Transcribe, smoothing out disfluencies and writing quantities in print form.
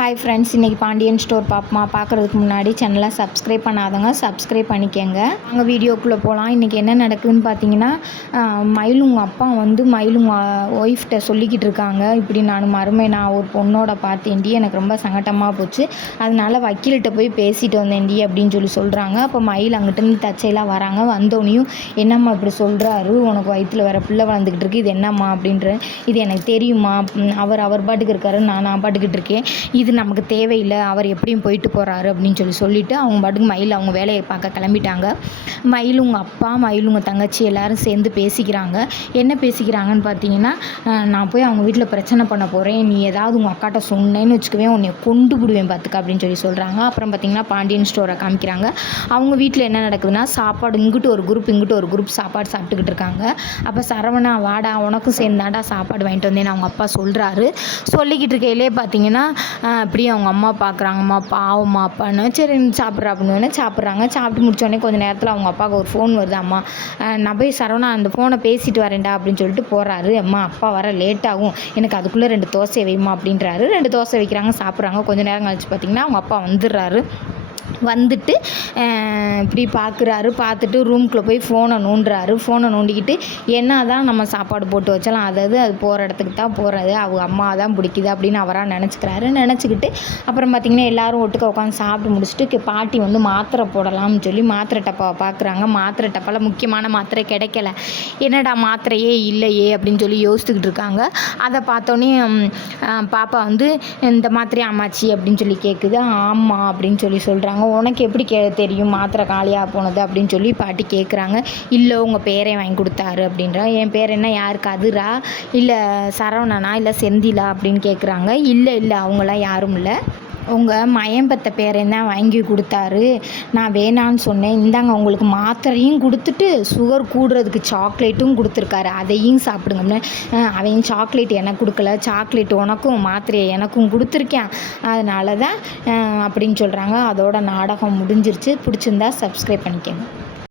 Hi friends, இன்றைக்கி Pandian store பார்ப்போமா. பார்க்குறதுக்கு முன்னாடி சேனலை சப்ஸ்கிரைப் பண்ணாதவங்க சப்ஸ்கிரைப் பண்ணிக்கங்க. அங்கே வீடியோக்குள்ளே போகலாம். இன்றைக்கி என்ன நடக்குதுன்னு பார்த்தீங்கன்னா, மயிலுங்க அப்பா வந்து மயிலுங்க ஒய்ஃப்கிட்ட சொல்லிக்கிட்டு இருக்காங்க. இப்படி நான் ஒரு பொண்ணோட பார்த்தேன்டி, எனக்கு ரொம்ப சங்கட்டமாக போச்சு, அதனால வக்கீல்கிட்ட போய் பேசிட்டு வந்தேன்டி அப்படின்னு சொல்கிறாங்க. அப்போ மயில் அங்கிட்டேருந்து தச்சையெல்லாம் வராங்க. வந்தோடனையும் என்னம்மா இப்படி சொல்கிறாரு, உனக்கு வயிற்றில் வேறு பிள்ளை வளர்ந்துக்கிட்டு இருக்குது, இது என்னம்மா அப்படின்ற, இது எனக்கு தெரியுமா, அவர் பாட்டுக்கு இருக்காரு, நான் பாட்டுக்கிட்டு இருக்கேன், இது நமக்கு தேவையில்லை, அவர் எப்படியும் போயிட்டு போகிறாரு அப்படின்னு சொல்லிவிட்டு அவங்க பாட்டுக்கு மயில் அவங்க வேலையை பார்க்க கிளம்பிட்டாங்க. மயிலுங்க அப்பா மயிலுங்க தங்கச்சி எல்லோரும் சேர்ந்து பேசிக்கிறாங்க. என்ன பேசிக்கிறாங்கன்னு பார்த்தீங்கன்னா, நான் போய் அவங்க வீட்டில் பிரச்சனை பண்ண போகிறேன், நீ ஏதாவது உங்கள் அக்காட்ட சொன்னேன்னு வச்சுக்கவே உன்னை கொண்டு விடுவேன் பார்த்துக்க அப்படின்னு சொல்கிறாங்க. அப்புறம் பார்த்திங்கன்னா பாண்டியன் ஸ்டோரை காமிக்கிறாங்க. அவங்க வீட்டில் என்ன நடக்குதுன்னா, சாப்பாடு இங்கிட்டு ஒரு குரூப் சாப்பாடு சாப்பிட்டுக்கிட்டு இருக்காங்க. அப்போ சரவணா வாடா, உனக்கும் சேர்ந்தாண்டா சாப்பாடு வாங்கிட்டு வந்தேன்னு அவங்க அப்பா சொல்கிறாரு. சொல்லிக்கிட்டு இருக்கையிலே பார்த்தீங்கன்னா, அப்படியே அவங்க அம்மா பார்க்குறாங்கம்மா, பாவம்மா அப்பான்னு. சரி சாப்பிட்றா அப்படின்னு சாப்பிட்றாங்க. சாப்பிட்டு முடிச்சோடனே கொஞ்சம் நேரத்தில் அவங்க அப்பாவுக்கு ஒரு ஃபோன் வருது. அம்மா நான் போய் சரவணா அந்த ஃபோனை பேசிட்டு வரேன்டா அப்படின்னு சொல்லிட்டு போகிறாரு. அம்மா அப்பா வர லேட் ஆகும், எனக்கு அதுக்குள்ளே 2 தோசை வைமா அப்படின்றாரு. 2 தோசை வைக்கிறாங்க, சாப்பிட்றாங்க. கொஞ்சம் நேரம் கழிச்சு பார்த்திங்கன்னா அவங்க அப்பா வந்துடுறாரு. வந்துட்டு இப்படி பார்த்துட்டு ரூம்குள்ளே போய் ஃபோனை நோண்டிக்கிட்டு என்ன தான் நம்ம சாப்பாடு போட்டு வச்சாலும் அது போகிற இடத்துக்கு தான் போகிறது, அவங்க அம்மா தான் பிடிக்குது அப்படின்னு அவராக நினச்சிக்கிட்டு அப்புறம் பார்த்திங்கன்னா எல்லோரும் ஒட்டுக்க உட்காந்து சாப்பிட்டு முடிச்சுட்டு பாட்டி வந்து மாத்திரை போடலாம்னு சொல்லி மாத்திரை டப்பாவை பார்க்குறாங்க. மாத்திரை டப்பாவில் முக்கியமான மாத்திரை கிடைக்கல. என்னடா மாத்திரையே இல்லையே அப்படின்னு சொல்லி யோசிச்சுக்கிட்டு இருக்காங்க. அதை பார்த்தோன்னே பாப்பா வந்து இந்த மாத்திரையே அம்மாச்சி அப்படின்னு சொல்லி கேட்குது. ஆமாம் அப்படின்னு சொல்கிறாங்க. உனக்கு எப்படி தெரியும் மாத்திரை காலியாக போனது அப்படின்னு சொல்லி பாட்டி கேட்குறாங்க. இல்லை உங்கள் பேரை வாங்கி கொடுத்தாரு அப்படின்றா. என் பேர் என்ன, யாருக்கு, அதிரா இல்லை சரவணனா இல்லை செந்திலா அப்படின்னு கேட்குறாங்க. இல்லை அவங்களாம் யாரும் இல்லை, உங்கள் மயம்பத்த பேரையும் தான் வாங்கி கொடுத்தாரு, நான் வேணான்னு சொன்னேன், இந்தாங்க உங்களுக்கு மாத்திரையும் கொடுத்துட்டு சுகர் கூடுறதுக்கு சாக்லேட்டும் கொடுத்துருக்காரு, அதையும் சாப்பிடுங்க அப்படின்னு. அவன் சாக்லேட் எனக்கு கொடுக்கல, சாக்லேட் உனக்கும் மாத்திரையை எனக்கும் கொடுத்துருக்கேன், அதனால தான் அப்படின்னு சொல்கிறாங்க. அதோட நாடகம் முடிஞ்சிருச்சு. பிடிச்சிருந்தா சப்ஸ்கிரைப் பண்ணிக்கோங்க.